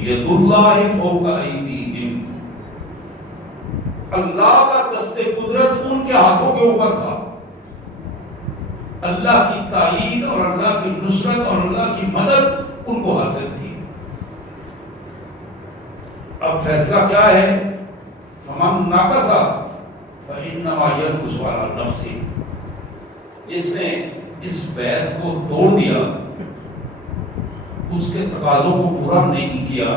ید اللہ فوق ایدیہم، اللہ کا دست قدرت ان کے ہاتھوں کے اوپر تھا. اللہ کی تائید اور اللہ کی نصرت اور اللہ کی مدد ان کو حاصل تھی. اب فیصلہ کیا ہے؟ فمن ناقص فإنما ينقص على نفسه، جس نے اس بیعت کو توڑ دیا، اس کے تقاضوں کو پورا نہیں کیا،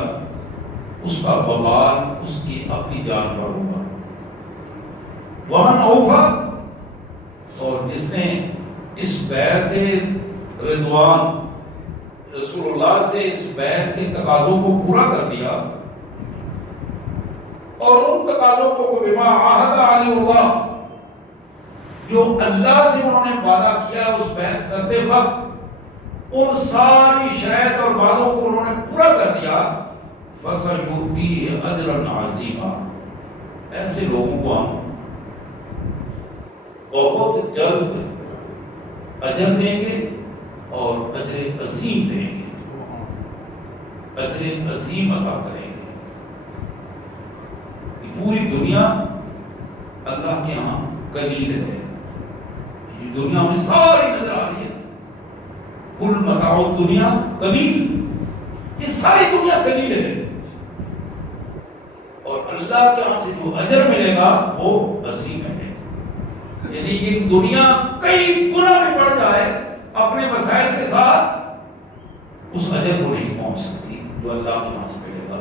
اس کا وبال اس کی اپنی جان پر ہوگا. ومن اوفى، اور جس نے اس بیعت رضوان رسول اللہ سے اس بیعت کے تقاضوں کو پورا کر دیا، اور ان تقاضوں کو بما عہد علی اللہ، جو اللہ سے انہوں نے وعدہ کیا اس بیعت کرتے وقت، ان ساری شرائط اور وعدوں کو انہوں نے پورا کر دیا، فَسَيُؤْتِيهِ أَجْرًا عَظِيمًا، ایسے لوگوں کو ہم بہت جلد اجر دیں گے اور اجر عظیم دیں گے، اجر عظیم عطا کریں گے. پوری دنیا اللہ کے ہاں قلیل ہے. یہ دنیا میں ساری نظر آ رہی ہے، کل متاع الدنیا قلیل، یہ ساری دنیا قلیل ہے، اور اللہ کے ہاں سے جو اجر ملے گا وہ عظیم ہے. یعنی یہ دنیا کئی گنا میں بڑھ جائے اپنے وسائل کے ساتھ، اس اجر کو نہیں پہنچ سکتی جو اللہ کے ہاں سے ملے گا.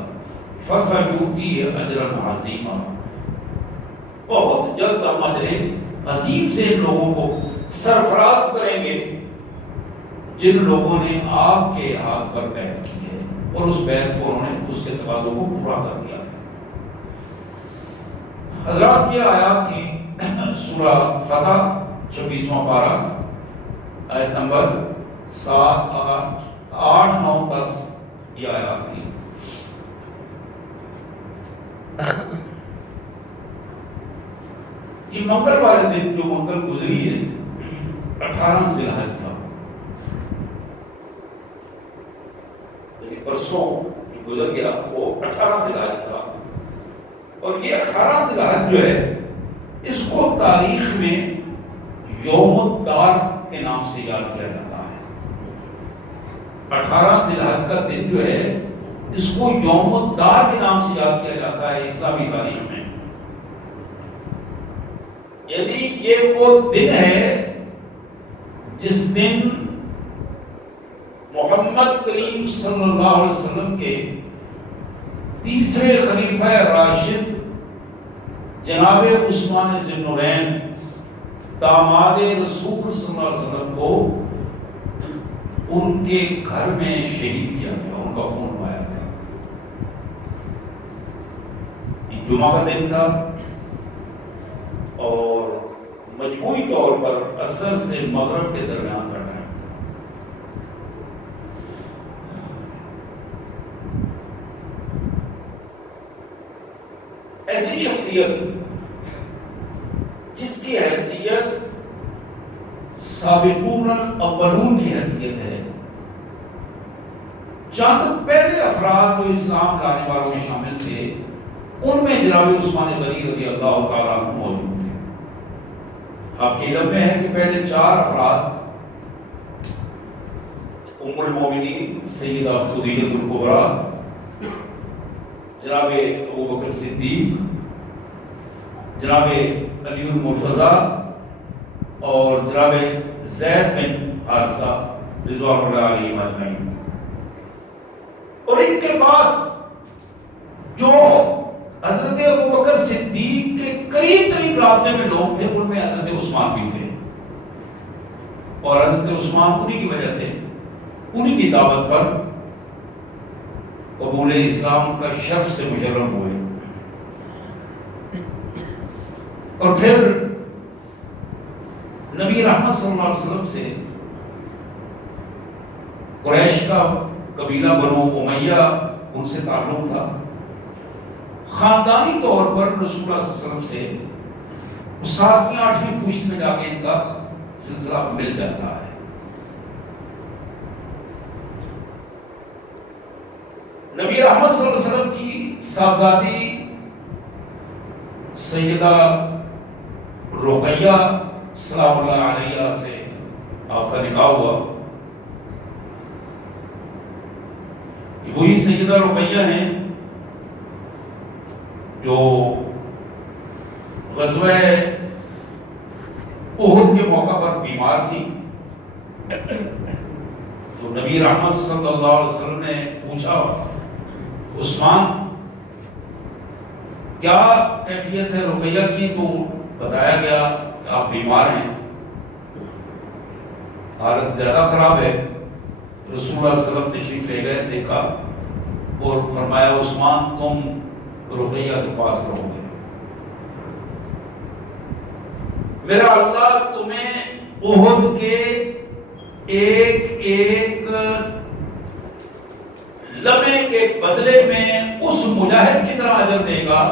فَسَيُؤْتِيهِ أَجْرًا عَظِيمًا، بہت جلد ہم اجر عظیم سے ان لوگوں کو سرفراز کریں گے جن لوگوں نے آپ کے ہاتھ پر بیعت کی ہے اور اس بیعت کو انہوں نے اس کے تقاضوں کو پورا کر دیا. حضرات یہ آیات تھی سورہ فتح 26واں پارہ، آیت نمبر 7، 8، 9، 10 یہ آیات تھی. یہ منگل والے دن جو منگل گزری ہے 18 ذی الحج تھا، پرسوں گزر گیا وہ 18 ذی الحج تھا. اور یہ 18 ذی الحج جو ہے اس کو تاریخ میں یوم الدار کے نام سے یاد کیا جاتا ہے. 18 ذی الحج کا دن جو ہے اس کو یوم الدار کے نام سے یاد کیا جاتا ہے اسلامی تاریخ میں. یعنی یہ وہ دن ہے جس دن محمد کریم صلی اللہ علیہ وسلم کے تیسرے خلیفہ راشد جناب عثمان ذی النورین داماد رسول صلی اللہ علیہ وسلم کو ان کے گھر میں شہید کیا گیا، ان کا خون بہایا گیا. یہ جمعہ کا دن تھا اور مجموعی طور پر عصر سے مغرب کے درمیان کا ٹائم تھا. ایسی شخصیت جس کی حیثیت سابقون الاولون کی حیثیت ہے، چند پہلے افراد جو اسلام لانے والوں میں شامل تھے ان میں جناب عثمان غنی رضی اللہ تعالیٰ عنہ موجود تھے. آپ کے علم میں ہے کہ پہلے 4 افراد ام المومنین سیدہ خدیجہ الکبریٰ، جناب ابوبکر صدیق، جناب علی المرتضیٰ اور جناب زید بن حارثہ رضوان اللہ علیہم اجمعین. اور ان کے بعد جو حضرت ابوبکر صدیق کے قریب ترین رابطے میں لوگ تھے ان میں حضرت عثمان بھی تھے، اور حضرت عثمان انہی کی وجہ سے انہی کی دعوت پر قبول اسلام کا شرف سے مشرف ہوئے. اور پھر نبی رحمت صلی اللہ علیہ وسلم سے قریش کا قبیلہ بنو امیہ ان سے تعلق تھا. خاندانی طور پر رسول اللہ صلی اللہ علیہ وسلم سے 7ویں 8ویں پشت میں جا کے ان کا سلسلہ مل جاتا ہے. نبی رحمت صلی اللہ علیہ وسلم کی صاحبزادی سیدہ رقیہ سلام اللہ علیہ سے آپ کا نکاح ہوا. وہی سیدہ رقیہ ہیں جو غزوہ احد کے موقع پر بیمار تھی. تو نبی رحمت صلی اللہ علیہ وسلم نے پوچھا عثمان کیا کیفیت ہے رقیہ کی؟ تو بتایا گیا کہ آپ بیمار ہیں، حالت زیادہ خراب ہے. رسول اللہ صلی اللہ علیہ وسلم تشریف لے گئے، دیکھا اور فرمایا عثمان تم رقیہ کے پاس رہو گے، میرا اللہ تمہیں احد کے ایک ایک لمحے کے بدلے میں اس مجاہد کی طرح اجر دے گا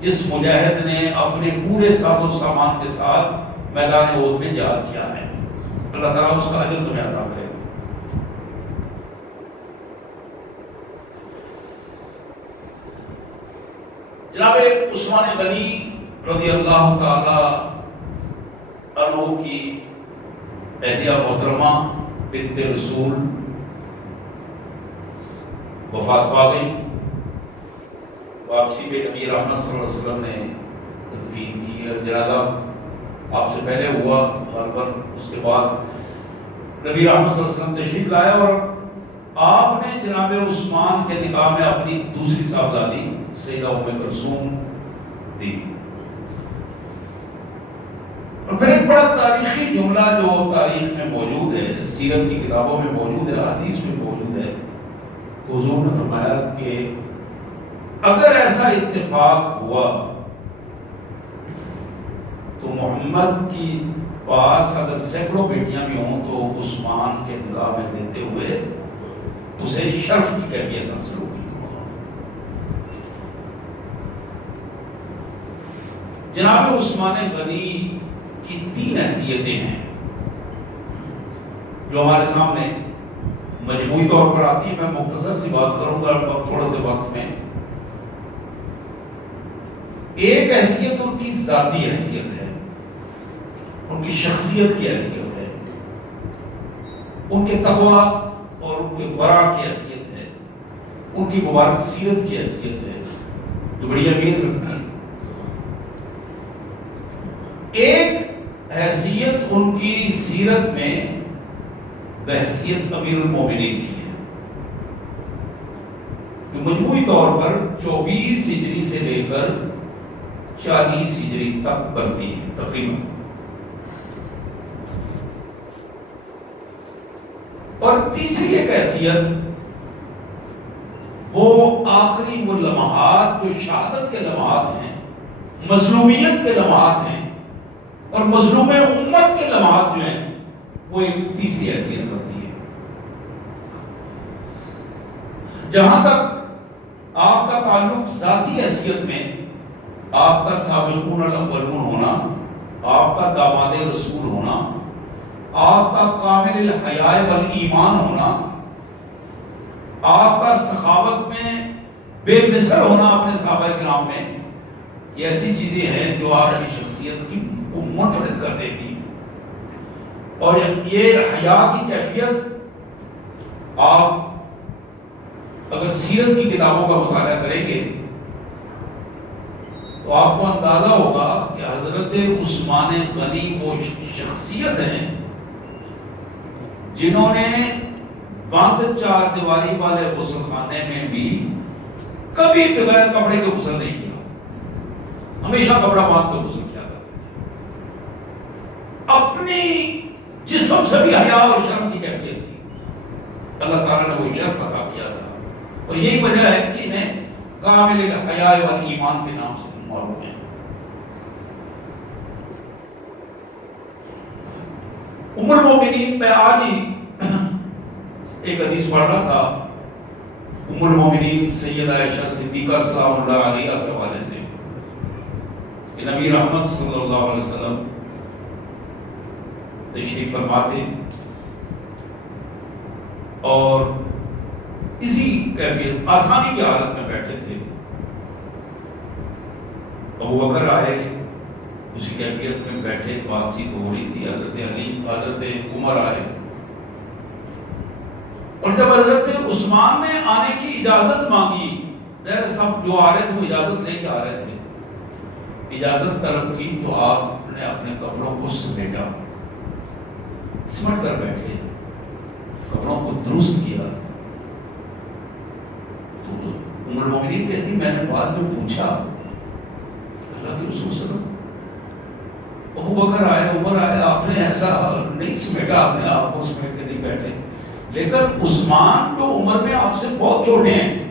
جس مجاہد نے اپنے پورے ساز و سامان کے ساتھ میدان احد میں جہاد کیا ہے. اللہ تعالیٰ اس کا اجر تمہیں عطا کرے. جناب عثمان غنی رضی اللہ تعالی عنہ کی اہلیہ محترمہ بنت رسول وفات پا گئی. واپسی پہ نبی رحمت صلی اللہ علیہ وسلم نے تدفین کی اور جنازہ آپ سے پہلے ہوا غالباً. اس کے بعد نبی رحمت صلی اللہ علیہ وسلم تشریف لائے اور آپ نے جناب عثمان کے نکاح میں اپنی دوسری صاحبزادی سیدہ ام کلثوم دی. اور پھر ایک بڑا تاریخی جملہ جو تاریخ میں موجود ہے، سیرت کی کتابوں میں موجود ہے، حدیث میں موجود ہے. حضور نے فرمایا کہ اگر ایسا اتفاق ہوا تو محمد کی پاس اگر سینکڑوں بیٹیاں بھی ہوں تو عثمان کے نکاح میں دیتے ہوئے اسے شرف کی کیفیت حاصل ہوگی. جناب عثمان غنی کی 3 حیثیتیں ہیں جو ہمارے سامنے مجموعی طور پر آتی ہیں. میں مختصر سی بات کروں گا تھوڑے سے وقت میں. ایک حیثیت ان کی ذاتی حیثیت ہے، ان کی شخصیت کی حیثیت ہے، ان کے تقویٰ اور ان کے ورع کی حیثیت ہے، ان کی مبارک سیرت کی حیثیت ہے جو بڑی اہمیت رکھتی ہے. ایک حیثیت ان کی سیرت میں بحیثیت امیر المومنین کی ہے جو مجموعی طور پر 24 ہجری سے لے کر 40 ہجری تک بنتی ہے تقریباً. اور تیسری ایک حیثیت وہ آخری وہ لمحات جو شہادت کے لمحات ہیں، مظلومیت کے لمحات ہیں اور مظلوم امت کے لمحات جو ہیں وہ ایک تیسری حیثیت رکھتی ہے. جہاں تک آپ کا تعلق ذاتی حیثیت میں آپ کا سابقون الاولون ہونا، آپ کا داماد رسول ہونا، آپ کا کامل الحیاء والایمان ہونا، آپ کا سخاوت میں بے مثل ہونا اپنے صحابہ کرام میں، یہ ایسی چیزیں ہیں جو آپ کی شخصیت کی منفرد کر دیتی. اور یہ حیا کی کیفیت آپ اگر سیرت کی کتابوں کا مطالعہ کریں گے تو آپ کو اندازہ ہوگا کہ حضرت عثمان غنی وہ شخصیت ہیں جنہوں نے بند 4 دیواری والے غسل خانے میں بھی کبھی بغیر کپڑے کے غسل نہیں کیا، ہمیشہ کپڑا باندھ کے غسل کیا کرتے تھے. اپنی جسم سے بھی حیا اور شرم کی کیفیت تھی. اللہ تعالیٰ نے وہ شرف عطا کیا تھا اور یہی وجہ ہے کہ انہیں کامل الحیاء والایمان کے نام سے معروف ہیں. ام المومنین میں آج ہی ایک حدیث پڑھ رہا تھا ام المومنین سیدہ عائشہ صدیقہ سلام اللہ علیہا کے حوالے سے کہ نبی رحمت صلی اللہ علیہ وسلم تشریف فرماتے اور اسی کی کیفیت، آسانی کی حالت میں بیٹھے تھے. ابو بکر آئے، اسی کیفیت میں بیٹھے، بات چیت ہو رہی تھی. حضرت علی، حضرت عمر آئے، اور جب حضرت عثمان نے آنے کی اجازت مانگی، سب جو آ رہے تھے وہ اجازت لے کے آ رہے تھے، اجازت طلب کی تو آپ نے اپنے کپڑوں کو سمیٹا، سمٹ کر بیٹھے، کپڑوں کو درست کیا. تو ام المؤمنین کہتی میں نے بعد میں پوچھا اللہ کے رسول صلی اللہ علیہ وسلم، ابو بکر آئے، عمر آئے، آپ نے ایسا نہیں سمیٹا، آپ نے آپ کو سمیٹ کے نہیں بیٹھے. لیکن عثمان جو عمر میں آپ سے بہت چھوٹے ہیں،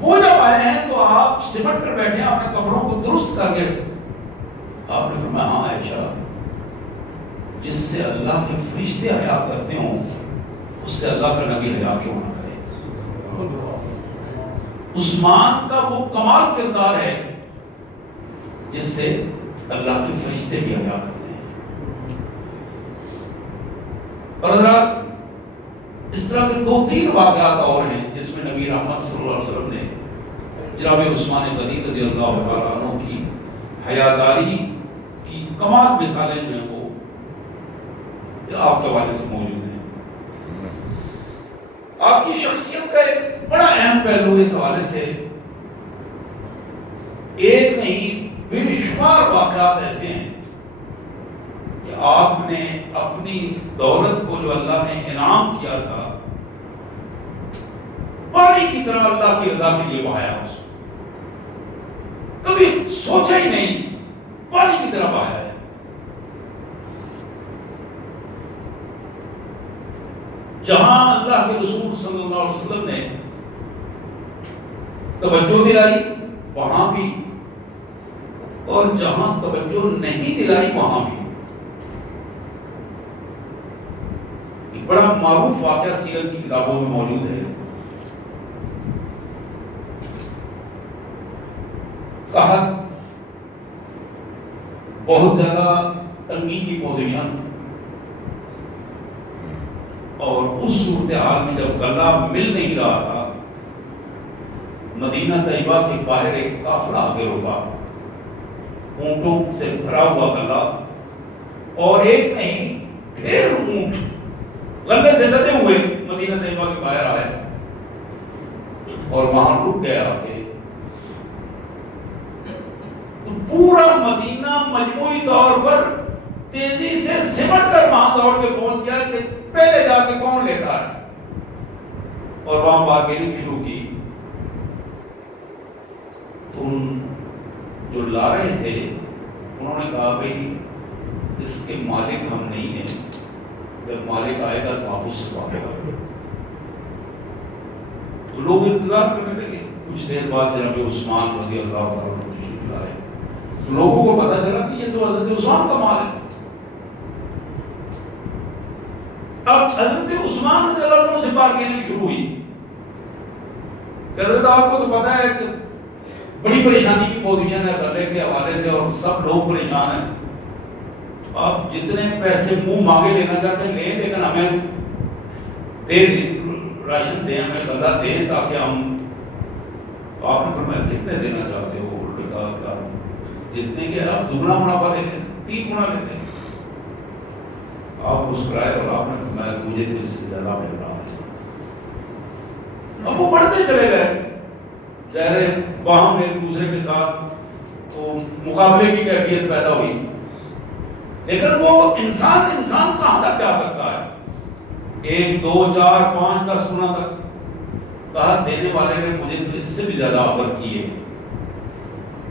وہ جب آئے ہیں تو آپ سمٹ کر بیٹھے ہیں، آپ نے کپڑوں کو درست کر کے. آپ نے فرمایا ہاں عائشہ، جس سے اللہ کے فرشتے حیا کرتے ہوں اس سے اللہ کا نبی حیا کیوں نہ کرے. عثمان کا وہ کمال کردار ہے جس سے اللہ کے فرشتے بھی حیا کرتے ہیں. اور حضرات، اس طرح کے 2-3 واقعات اور ہیں جس میں نبی رحمت صلی اللہ علیہ وسلم نے جناب عثمان غنی رضی اللہ تعالیٰ عنہ کی حیاداری کی کمال مثالیں جو ہیں وہ آپ کے حوالے سے موجود ہیں. آپ کی شخصیت کا ایک بڑا اہم پہلو اس حوالے سے، ایک نہیں بے شمار واقعات ایسے ہیں کہ آپ نے اپنی دولت کو جو اللہ نے انعام کیا تھا پانی کی طرح اللہ کی رضا کے لیے بہایا. اس کبھی سوچا ہی نہیں، پانی کی طرح بہایا ہے. جہاں اللہ کے رسول صلی اللہ علیہ وسلم نے توجہ دلائی وہاں بھی، اور جہاں توجہ نہیں دلائی وہاں بھی. ایک بڑا معروف واقعہ سیرت کی کتابوں میں موجود ہے. کہا بہت زیادہ تنگی کی پوزیشن، اور اس صورتحال میں جب گلہ مل نہیں رہا تھا، مدینہ طیبہ کے باہر ایک قافلہ آگے رکا، اونٹوں سے بھرا ہوا گلہ، اور ایک نہیں ڈھیر اونٹ گلے سے لدے ہوئے مدینہ طیبہ کے باہر آئے اور وہاں رک گیا آگے. تو پورا مدینہ مجموعی طور پر تیزی سے سمٹ کر وہاں دوڑ کے پہنچ گیا کہ پہلے جا کے کون لیتا ہے، اور وہاں بارگیننگ شروع کی. تم جو لا رہے تھے انہوں نے کہا بھائی اس کے مالک ہم نہیں ہیں، جب مالک آئے گا تو آپ اس سے بات کریں. تو لوگ انتظار کرنے لگے. کچھ دیر بعد جناب عثمان رضی اللہ تعالیٰ عنہ تشریف لائے. لوگوں کو پتا چلا کہ یہ تو حضرت عثمان کا مال ہے. اب حضرت عثمان رضی اللہ عنہ سے بارگیننگ شروع ہوئی کہ حضرت آپ کو تو پتا ہے کہ بڑی پریشانی کی پوزیشن ہے گلے کے حوالے سے، اور سب لوگ پریشان ہیں. آپ جتنے پیسے منہ مانگے لینا چاہتے ہیں لیں، لیکن ہمیں راشن دیں، ہمیں گلہ دیں تاکہ ہم. آپ نے فرمایا کتنے دینا چاہتے ہو؟ کہا جتنے کے آپ دگنا منافع لیتے ہیں، 3 گنا لیتے ہیں. آپ مسکرائے اور آپ نے فرمایا مجھے تو اس سے زیادہ مل رہا ہے. اب وہ بڑھتے چلے گئے. چہرے وہاں ایک دوسرے کے ساتھ وہ مقابلے کی کیفیت پیدا ہوئی. لیکن وہ انسان کہاں تک جا سکتا ہے؟ 1 2 4 5 10 گنا تک. کہا دینے والے نے مجھے تو اس سے بھی زیادہ آفر کی ہے،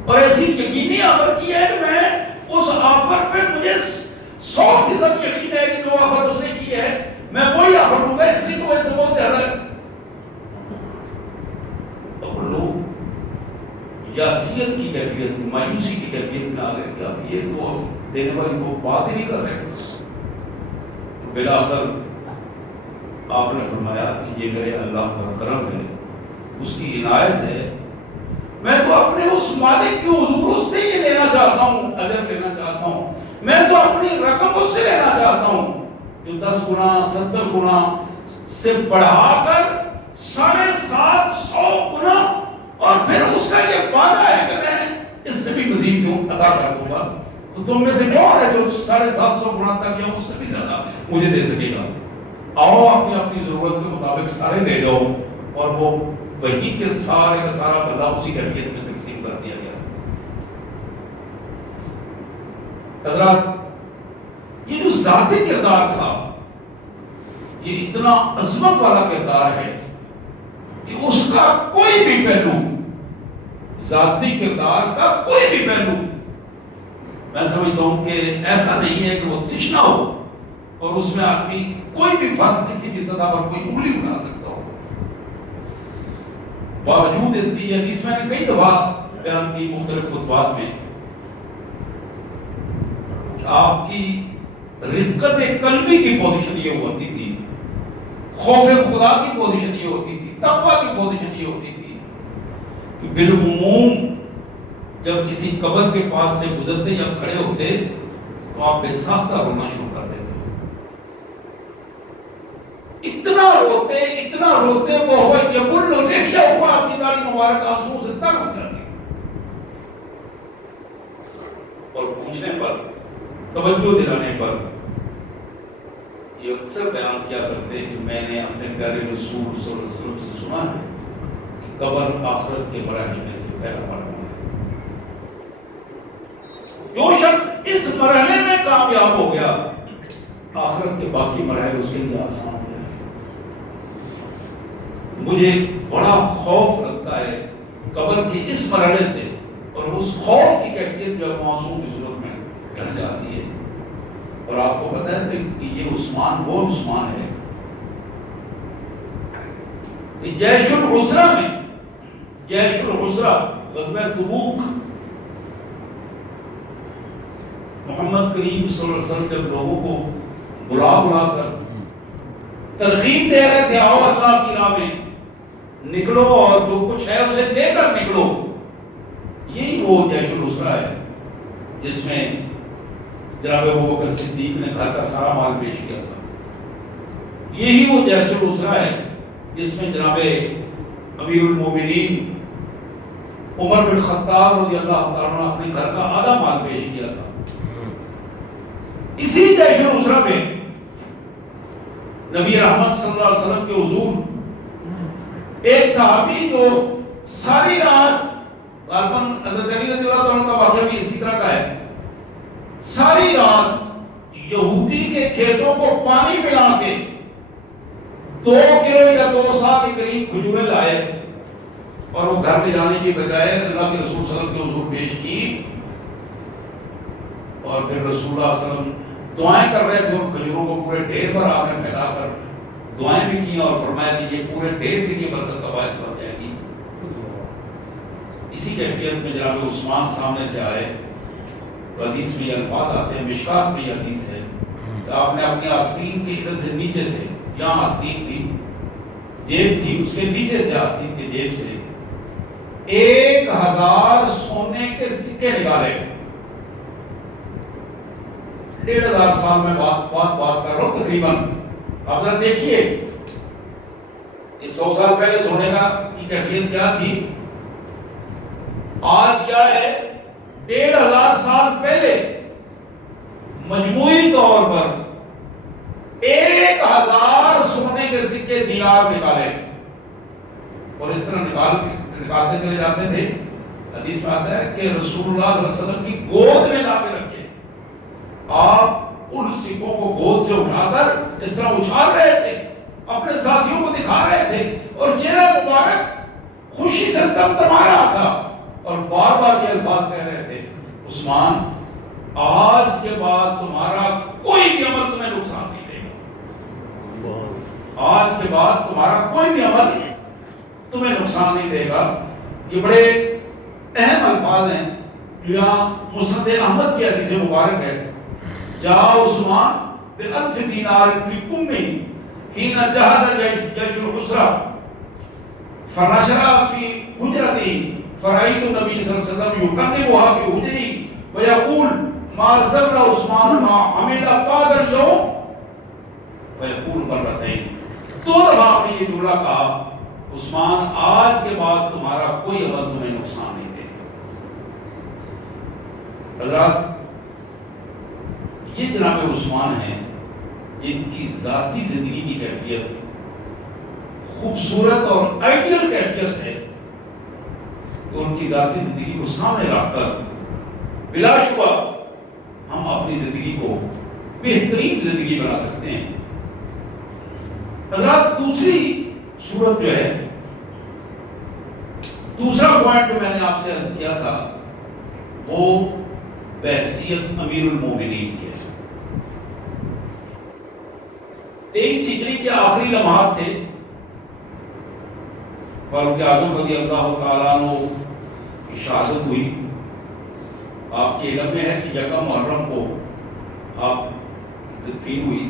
اور ایسی یقینی آفر کی ہے کہ میں اس آفر پہ مجھے 100% یقین ہے کہ جو آفر اس نے کی ہے میں وہی آفر دوں گا، اس لیے تو ایسے بہت زیادہ ہے. تو لوگ یاسیت کی کیفیت، مایوسی کی کیفیت میں آ گئے کہ اب یہ تو دینے والی کو بات ہی نہیں کر رہے. بلاخر آپ نے فرمایا کہ یہ میرے اللہ کا کرم ہے، اس کی عنایت ہے. میں تو اپنے اس مالک کے حضور اس سے یہ لینا چاہتا ہوں، اجر لینا چاہتا ہوں. میں تو اپنی رقم اس سے لینا چاہتا ہوں جو 10 گنا 70 گنا سے بڑھا کر 750 گنا، اور پھر اس کا یہ وعدہ ہے کہ میں اس سے بھی مزید دوں عطا کر دوں گا. تو تم میں سے کون ہے جو 750 گنا تک یا اس سے بھی زیادہ مجھے دے سکے گا؟ آؤ اپنی اپنی ضرورت کے مطابق سارے دے جاؤ. اور وہ وہی کے سارے کا سارا بدلہ اسی کیفیت میں تقسیم کر دیا گیا. حضرات، یہ جو ذاتی کردار تھا یہ اتنا عظمت والا کردار ہے کہ اس کا کوئی بھی پہلو، ذاتی کردار کا کوئی بھی پہلو، میں سمجھتا ہوں کہ ایسا نہیں ہے کہ وہ تشنا ہو اور اس میں آدمی کوئی بھی فرد کسی بھی سطح پر کوئی انگلی اٹھا سکتا ہو. باوجود اس کی یہ حدیث میں نے کئی دفعہ بیان کی مختلف خطبات میں، آپ کی رقت قلبی کی پوزیشن یہ ہوتی تھی، خوف خدا کی پوزیشن یہ ہوتی تھی، تقوی کی پوزیشن یہ ہوتی تھی کہ بالعموم جب کسی قبر کے پاس سے گزرتے یا کھڑے ہوتے تو آپ بے ساختہ رونا شروع کر دیتے. اتنا روتے وہ ہوا یقل لیا ہوا آپ کی داڑھی مبارک آنسو سے تر ہو جاتی. اور پوچھنے پر، توجہ دلانے پر یہ اکثر بیان کیا کرتے کہ میں نے اپنے پیارے رسول صلی اللہ علیہ وسلم سے سنا ہے کہ قبر آخرت کے مراحل میں سے پہلا مرحلہ ہے. جو شخص اس مرحلے میں کامیاب ہو گیا آخرت کے باقی مراحل اس کے لیے آسان ہو گئے. مجھے بڑا خوف لگتا ہے قبر کے اس مرحلے سے، اور اس خوف کی کیفیت جو معصوم کی صورت میں ڈر جاتی ہے. اور آپ کو پتہ ہے کہ یہ عثمان وہ عثمان ہے جیش العسرہ میں، جیش العسرہ غزوہ تبوک، محمد کریم صلی اللہ علیہ وسلم جب لوگوں کو بلا کر ترغیب دے رہے تھے، آؤ اللہ کی راہ میں نکلو اور جو کچھ ہے اسے لے کر نکلو. یہی وہ جیش العسرہ ہے جس میں جناب ابوبکر صدیق نے گھر کا سارا مال پیش کیا تھا. یہی وہ جیش العسرہ ہے جس میں جناب امیر المومنین عمر بن خطاب رضی اللہ تعالیٰ عنہ اپنے گھر کا آدھا مال پیش کیا تھا. اسی جیش العسرہ میں نبی رحمت صلی اللہ علیہ وسلم کے حضور ایک صحابی جو ساری رات، غالباً حضرت علی رضی اللہ عنہ کا واقعہ بھی اسی طرح کا ہے، ساری رات یہودی کے کھیتوں کو پانی پلا کے 2 کلو یا 2 سا کے قریب کھجوریں لائے اور وہ گھر لے جانے کی بجائے اللہ کے رسول صلی اللہ علیہ وسلم کے حضور پیش کی. اور پھر رسول اللہ صلی اللہ علیہ وسلم دعائیں کر رہے تھے اور کھجوروں کو پورے ڈھیر پر آپ نے پھیلا کر دعائیں بھی کی اور فرمایا کہ یہ پورے ڈھیر کے لیے برکت کا باعث بن جائے گی. اسی کیفیت میں جناب عثمان سامنے سے آئے تو حدیث میں یہ الفاظ آتے ہیں، مشکات میں یہ حدیث ہے کہ آپ نے اپنی آستین کے ادھر سے نیچے سے، یہاں آستین تھی، جیب تھی، اس کے نیچے سے آستین کے جیب سے 1000 سونے کے سکے نکالے. 1500 سال میں بات کر رہا ہوں تقریباً. آپ ذرا دیکھیے یہ 100 سال پہلے سونے کا کی کیفیت کیا تھی، آج کیا ہے. 1500 سال پہلے مجموعی طور پر 1000 سونے کے سکے دینار نکالے اور اس طرح نکالتے چلے جاتے تھے. حدیث میں آتا ہے کہ رسول اللہ صلی اللہ علیہ وسلم کی گود میں لا کے رکھے. آپ ان سکوں کو گود سے اٹھا کر اس طرح اچھال رہے تھے، اپنے ساتھیوں کو دکھا رہے تھے اور چہرہ مبارک خوشی سے تمتما رہا تھا اور بار بار یہ الفاظ کہہ رہے تھے، عثمان آج کے بعد تمہارا کوئی بھی عمل تمہیں نقصان نہیں دے گا. آج کے بعد تمہارا کوئی بھی عمل تمہیں نقصان نہیں دے گا. یہ بڑے اہم الفاظ ہیں جو یہاں مسند احمد کی حدیث مبارک ہے. جاء عثمان بألف دینار فی کمہ حین جہز جیش العسرہ فنشر فی حجرته فرأیت النبی صلی اللہ علیہ وسلم یکلمها فی حجری ویقول ما ضر عثمان ما عمل بعد اليوم ویقول مرتين. 2 دفعہ آپ نے یہ جملہ کہا عثمان آج کے بعد تمہارا کوئی عمل تمہیں نقصان نہیں دے گا۔ حضرات، یہ جناب عثمان ہیں جن کی ذاتی زندگی کی کیفیت خوبصورت اور آئیڈیل کیفیت ہے تو ان کی ذاتی زندگی کو سامنے رکھ کر بلا شبہ ہم اپنی زندگی کو بہترین زندگی بنا سکتے ہیں۔ حضرات، دوسری صورت جو ہے، دوسرا پوائنٹ جو میں نے آپ سے عرض کیا تھا وہ بحیثیت امیر المومنین کے 23 ہجری کے آخری لمحات تھے۔ فاروق اعظم رضی اللہ تعالیٰ عنہ کی شہادت ہوئی۔ آپ کے علم میں ہے کہ یکم محرم کو آپ تدفین ہوئی۔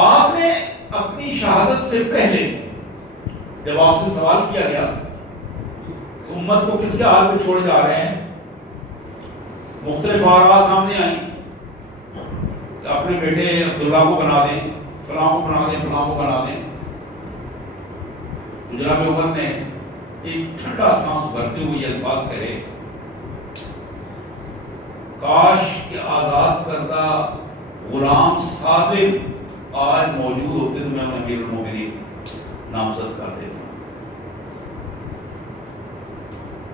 آپ نے اپنی شہادت سے پہلے جب آپ سے سوال کیا گیا کہ امت کو کس کے حال میں چھوڑے جا رہے ہیں، مختلف آراء سامنے آئیں کہ اپنے بیٹے عبداللہ کو بنا دیں، فلاں کو بنا دیں، فلاں کو بنا دیں۔ جناب عمر نے ایک ٹھنڈا سانس بھرتے ہوئے یہ الفاظ کہے، کاش کہ آزاد کردہ غلام صادق آج موجود ہوتے تو میں امیر المومنین نامزد کر دیتا۔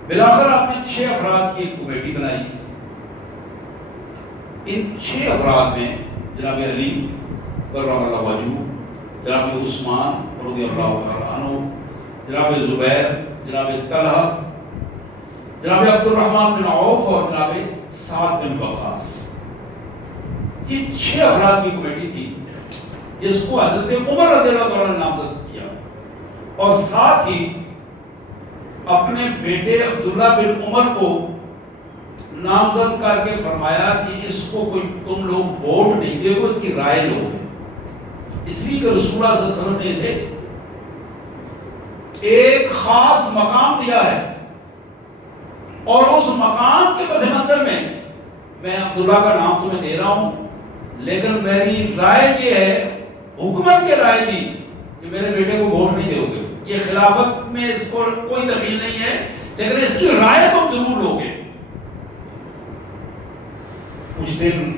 بلاخر آپ نے 6 افراد کی ایک کمیٹی بنائی۔ ان 6 افراد میں جناب علی کرم اللہ وجہہ، جناب عثمان رضی اللہ عنہ، جناب زبیر، جناب طلحہ، جناب عبد الرحمن بن عوف اور جناب سعد بن وقاص، یہ 6 افراد کی کمیٹی تھی جس کو حضرت عمر رضی اللہ عنہ نے نامزد کیا، اور ساتھ ہی اپنے بیٹے عبداللہ بن عمر کو نامزد کر کے فرمایا کہ اس کو کوئی تم لوگ ووٹ نہیں دے گو، اس کی رائے لو، اس لیے کہ رسول اللہ صلی اللہ علیہ وسلم نے اسے ایک خاص مقام دیا ہے، اور اس مقام کے پس منظر میں عبداللہ کا نام تمہیں دے رہا ہوں، لیکن میری رائے یہ ہے، حکومت یہ رائے دی کہ میرے بیٹے کو ووٹ نہیں دے گے، یہ خلافت میں اس کو کوئی دخل نہیں ہے، لیکن اس کی رائے تم ضرور لو گے۔ کچھ دن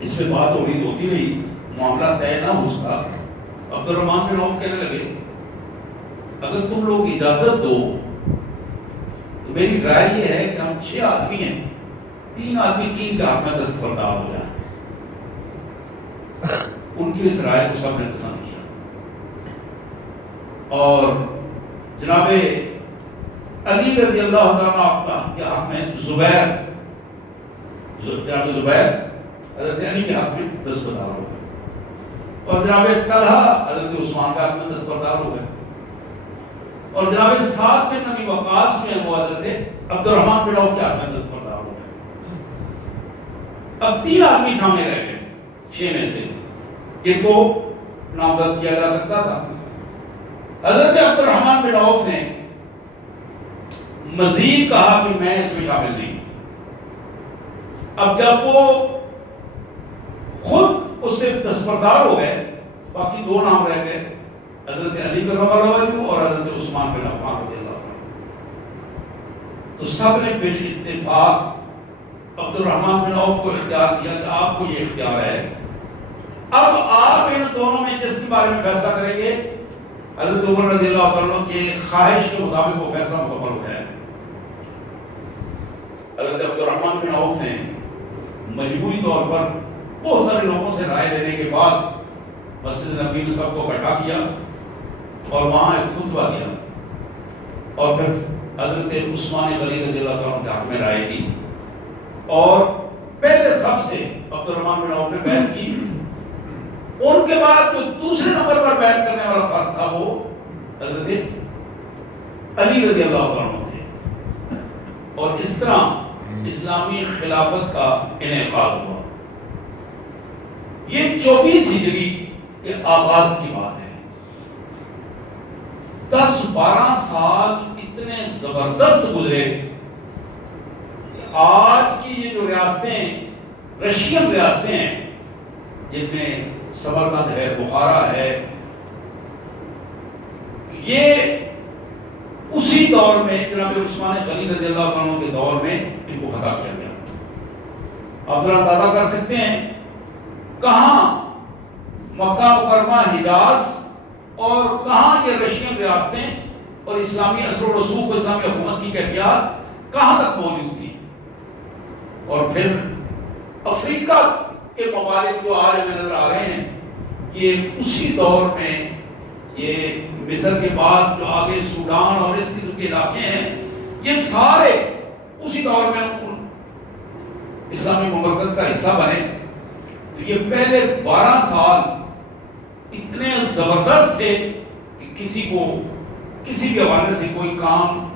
اس پہ بات ہوتی رہی، معاملہ طے نہ ہو سکا۔ عبد الرحمن بن عوف کہنے لگے اگر تم لوگ اجازت دو تو میری رائے یہ ہے کہ ہم 6 آدمی ہیں، 3 آدمی 3 کے ہاتھ میں دستبردار ہو جائیں۔ ان کی اس رائے کو سب نے پسند کیا، اور جناب علی رضی اللہ تعالیٰ کے ہاتھ میں جناب زبیر حضرت علی کے ہاتھ میں دستبردار ہو گئے، اور جناب طلحہ حضرت عثمان کے ہاتھ میں دستبردار ہو گئے، اور جناب سعد بن ابی وقاص میں وہ حضرت عبد الرحمن بن عوف کے ہاتھ میں دستبردار ہو گئے۔ اب 3 آدمی سامنے رہ گئے 6 میں سے جن کو نامزد کیا جا سکتا تھا۔ حضرت عبد الرحمن بن عوف نے مزید کہا کہ میں اس میں شامل نہیں۔ اب جب وہ خود اس سے دستبردار ہو گئے، باقی 2 نام رہ گئے، حضرت علی کرم اللہ وجہہ اور حضرت عثمان بن عفان رضی اللہ عنہ۔ تو سب نے بال اتفاق عبد الرحمن بن عوف کو اختیار دیا کہ آپ کو یہ اختیار ہے، اب آپ ان دونوں میں جس کے بارے میں فیصلہ کریں گے، حضرت عمر رضی اللہ عنہ کے خواہش کے مطابق وہ فیصلہ مکمل ہو جائے۔ حضرت عبد الرحمن بن عوف نے مجموعی طور پر بہت سارے لوگوں سے رائے لینے کے بعد مسجد نبوی میں سب کو اکٹھا کیا اور وہاں ایک خطبہ دیا، اور پھر حضرت عثمان غنی رضی اللہ عنہ کے حق میں رائے دی، اور پہلے سب سے عبد الرحمن بن عوف نے بیعت کی۔ ان کے بعد جو دوسرے نمبر پر بیعت کرنے والا فرد تھا وہ حضرت علی رضی اللہ عنہ تھے، اور اس طرح اسلامی خلافت کا انعقاد ہوا۔ یہ 24 ہجری کے آغاز کی بات ہے۔ 10-12 سال اتنے زبردست گزرے کہ آج کی یہ جو ریاستیں، رشین ریاستیں ہیں، جن میں سمرقند ہے، بخارا ہے، یہ اسی دور میں جناب عثمان غنی رضی اللہ عنہ کے دور میں ان کو فتح کیا گیا۔ آپ ذرا اندازہ کر سکتے ہیں کہاں مکہ مکرمہ، حجاز، اور کہاں یہ رشین ریاستیں اور اسلامی اثر و رسوخ و اسلامی حکومت کی کیفیات کہاں تک موجود تھی۔ اور پھر افریقہ کے ممالک جو آج ہمیں نظر آ رہے ہیں، یہ اسی دور میں، یہ مصر کے بعد جو آگے سوڈان اور اس قسم کے علاقے ہیں، یہ سارے اسی دور میں اسلامی مملکت کا حصہ بنے۔ تو یہ پہلے 12 سال اتنے زبردست تھے کہ کسی کو کسی بھی حوالے سے کوئی کام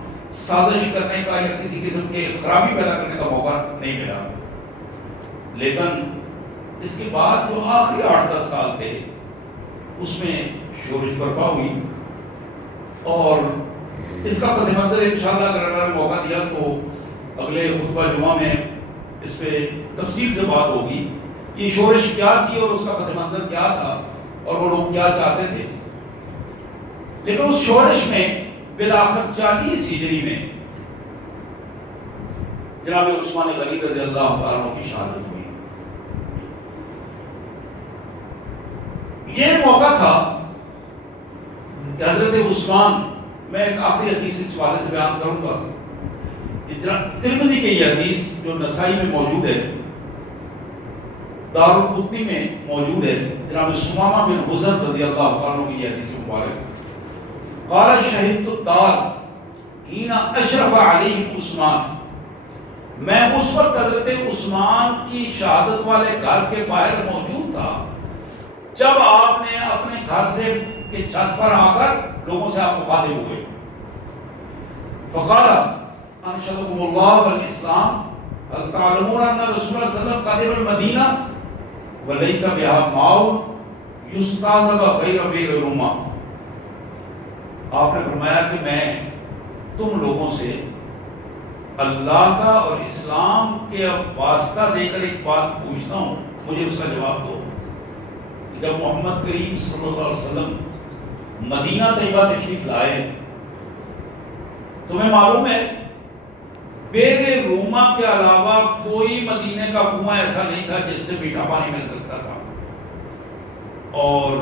سازش کرنے کا یا کسی قسم کے خرابی پیدا کرنے کا موقع نہیں ملا۔ لیکن اس کے بعد جو آخری 8-10 سال تھے اس میں شورش برپا ہوئی، اور اس کا پس منظر انشاءاللہ اگر اللہ نے موقع دیا تو اگلے خطبہ جمعہ میں اس پہ تفصیل سے بات ہوگی کہ شورش کیا تھی اور اس کا پس منظر کیا تھا اور وہ لوگ کیا چاہتے تھے۔ لیکن اس شورش میں بالآخر 40 ہجری میں جناب عثمان غنی رضی اللہ عنہ کی شہادت ہوئی۔ یہ موقع تھا کہ حضرت عثمان، میں ایک آخری حدیث اس حوالے سے بیان کروں گا، ترمذی کی یہ حدیث جو نسائی میں موجود ہے، دارالقطنی میں موجود ہے، جناب سمامہ بن حزن رضی اللہ عنہ کی یہ حدیث مبارک، قال شہدت الدار حین اشرف علیہ عثمان، میں اس وقت حضرت عثمان کی شہادت والے گھر کے باہر موجود تھا جب آپ نے اپنے گھر سے کے چھت پر آ کر لوگوں سے آپ مخاطب ہوئے۔ فقال انشدکم اللہ والاسلام هل تعلمون ان رسول اللہ صلی اللہ علیہ وسلم قدم المدینہ ولیس بها ماء یستعذب غیر بئر الرمہ۔ آپ نے فرمایا کہ میں تم لوگوں سے اللہ کا اور اسلام کے واسطہ دے کر ایک بات پوچھتا ہوں، مجھے اس کا جواب دو۔ جب محمد کریم صلی اللہ علیہ وسلم مدینہ طیبہ تشریف لائے، تمہیں معلوم ہے بئر روما کے علاوہ کوئی مدینے کا کنواں ایسا نہیں تھا جس سے میٹھا پانی مل سکتا تھا، اور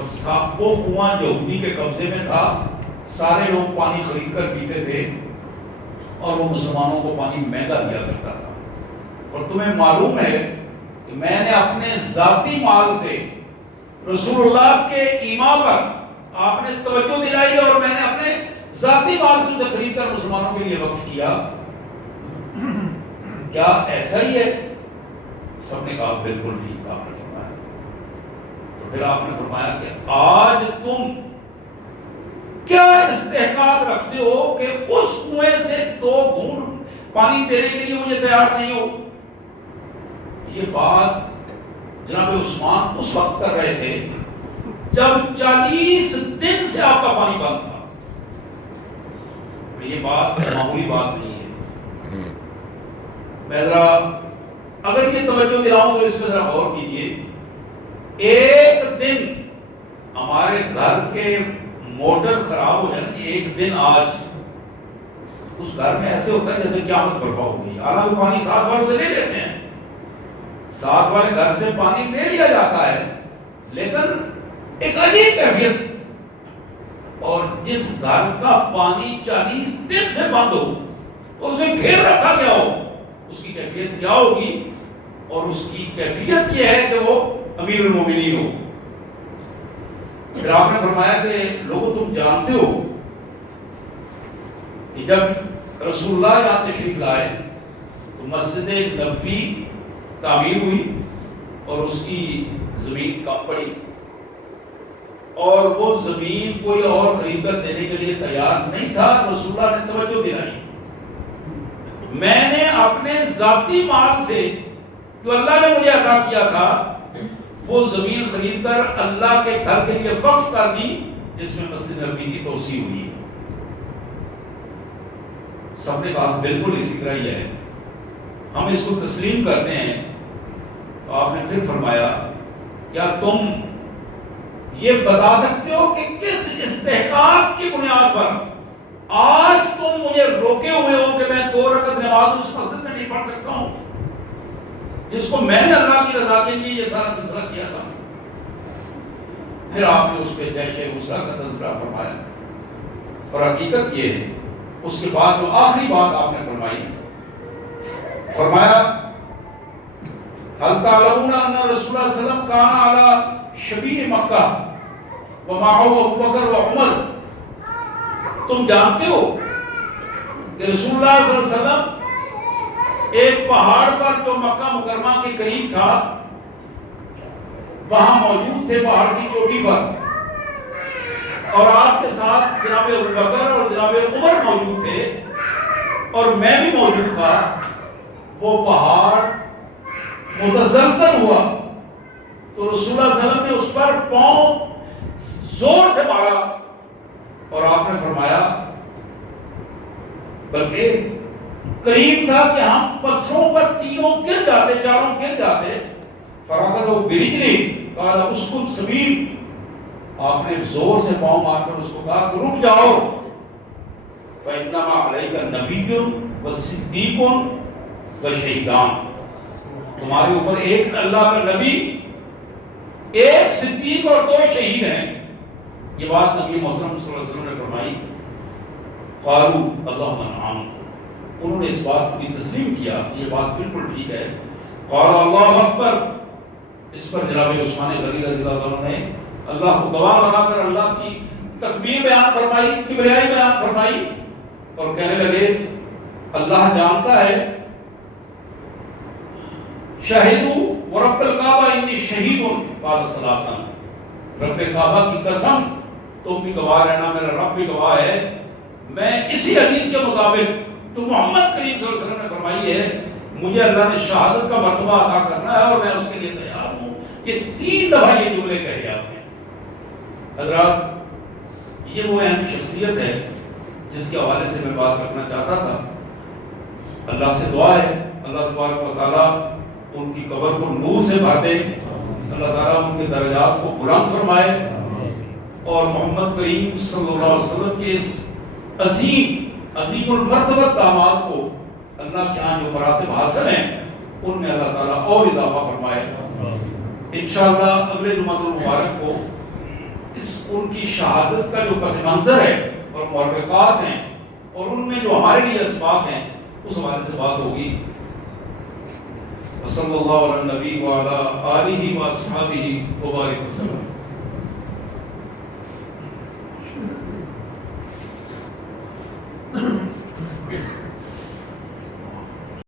وہ کنواں یہودی کے قبضے میں تھا، سارے لوگ پانی خرید کر پیتے تھے اور وہ مسلمانوں کو پانی مہنگا دیا کرتا تھا۔ اور تمہیں معلوم ہے کہ میں نے اپنے ذاتی مال سے رسول اللہ کے ایما پر آپ نے توجہ دلائی اور میں نے اپنے ذاتی مال سے اسے خرید کر مسلمانوں کے لیے وقف کیا، کیا ایسا ہی ہے؟ سب نے کہا بالکل ٹھیک آپ نے فرمایا۔ تو پھر آپ نے فرمایا کہ آج تم کیا استحقاق رکھتے ہو کہ اس کنویں سے 2 گھونٹ پانی دینے کے لیے مجھے تیار نہیں ہو؟ یہ بات جناب عثمان اس وقت کر رہے تھے جب 40 دن سے آپ کا پانی بند تھا۔ یہ بات معمولی بات نہیں ہے۔ میں ذرا اگر یہ توجہ دلاؤں تو اس پہ ذرا غور کیجیے، ایک دن ہمارے گھر کے موٹر خراب ہو جائے نا، ایک دن آج اس گھر میں ایسے ہوتا ہے جیسے قیامت برپا ہو گئی۔ حالانکہ پانی ساتھ والوں سے لے لیتے ہیں، ساتھ والے گھر سے پانی لے لیا جاتا ہے، لیکن ایک عجیب کیفیت، اور جس گھر کا پانی 40 دن سے بند ہو اور اسے پھر رکھا گیا ہو، اس کی کیفیت کیا ہوگی؟ اور اس کی کیفیت یہ ہے کہ وہ امیر المومنین ہو۔ پھر آپ نے فرمایا کہ لوگوں تم جانتے ہو کہ جب رسول اللہ یہاں تشریف لائے تو مسجد نبوی تعمیر ہوئی اور اس کی زمین کم پڑی، اور وہ زمین کوئی اور خرید کر دینے کے لیے تیار نہیں تھا۔ رسول اللہ نے توجہ دلائی، میں نے اپنے ذاتی مال سے جو اللہ نے مجھے عطا کیا تھا وہ زمین خرید کر اللہ کے گھر کے لیے وقف کر دی، جس میں مسجد نبوی کی توسیع ہوئی۔ سب نے کہا بالکل اسی طرح ہی ہے، ہم اس کو تسلیم کرتے ہیں۔ تو آپ نے پھر فرمایا کیا تم یہ بتا سکتے ہو کہ کس استحقاق کی بنیاد پر آج تم مجھے روکے ہوئے ہو کہ میں 2 رکعت نماز اس مسجد میں نہیں پڑھ سکتا ہوں جس کو میں نے اللہ کی رضا کے لیے یہ سارا سلسلہ کیا تھا؟ پھر آپ نے اس پہ جیش غصہ کا تذکرہ فرمایا، اور حقیقت یہ ہے اس کے بعد جو آخری بات آپ نے فرمائی، فرمایا هل تعلمون ان رسول اللہ صلی اللہ علیہ وسلم کان علی شبیر مکہ ومعه ابو بکر وعمر؟ تم جانتے ہو کہ رسول اللہ صلی اللہ علیہ وسلم ایک پہاڑ پر جو مکہ مکرمہ کے قریب تھا وہاں موجود تھے، پہاڑ کی چوٹی پر، اور آپ کے ساتھ جناب ابو بکر اور جناب عمر موجود تھے اور میں بھی موجود تھا۔ وہ پہاڑ متزلزل ہوا تو رسول اللہ صلی اللہ علیہ وسلم نے اس پر پاؤں زور سے مارا اور آپ نے فرمایا، بلکہ قریب تھا کہ ہم پتھروں پر تینوں گر جاتے، چاروں گر جاتے، فراغت و برجلی قال اسکت سبیل، آپ نے زور سے پاؤں مار کر اس کو کہا کہ رک جاؤ، فإنما علیک نبی وصدیق وشہیدان، تمہارے اوپر ایک اللہ کا نبی، ایک صدیق اور 2 شہید ہیں۔ یہ بات نبی محترم صلی اللہ علیہ وسلم نے فرمائی، قالوا اللہم نعم، انہوں نے اس بات کی تسلیم کیا، یہ بات بالکل ٹھیک ہے۔ قال اللہ اکبر، اس پر جناب عثمان غنی رضی اللہ عنہ نے اللہ کو گواہ بنا کر اللہ کی تکبیر بیان فرمائی، کبریائی بیان فرمائی، اور کہنے لگے اللہ جانتا ہے، شاہدو ورب الکعبہ انی شہید قال ثلاثا، رب کعبہ کی قسم تم بھی گواہ رہنا، میرا رب بھی گواہ ہے، میں اسی حدیث کے مطابق جو محمد کریم صلی اللہ علیہ وسلم نے فرمائی ہے، مجھے اللہ نے شہادت کا مرتبہ عطا کرنا ہے اور میں اس کے لیے تیار ہوں۔ یہ 3 دفعہ یہ جملے کہے آپ نے۔ حضرات، یہ وہ اہم شخصیت ہے جس کے حوالے سے میں بات کرنا چاہتا تھا۔ اللہ سے دعا ہے اللہ تبارک و تعالیٰ ان کی قبر کو نور سے بھر دے، اللہ تعالیٰ ان کے درجات کو بلند فرمائے، اور محمد کریم صلی اللہ علیہ وسلم کے اس عظیم المرتبہ داماد کو اللہ کے ہاں جو مراتب حاصل ہیں ان میں اللہ تعالیٰ اور اضافہ فرمائے۔ انشاءاللہ اگلے جمعہ المبارک کو ان کی شہادت کا جو پس منظر ہے اور محرکات ہیں اور ان میں جو ہمارے لیے اسباق ہیں اس حوالے سے بات ہوگی۔ صلی اللہ علیہ نبی وعلی آلہ و اصحابہ وبارک وسلم۔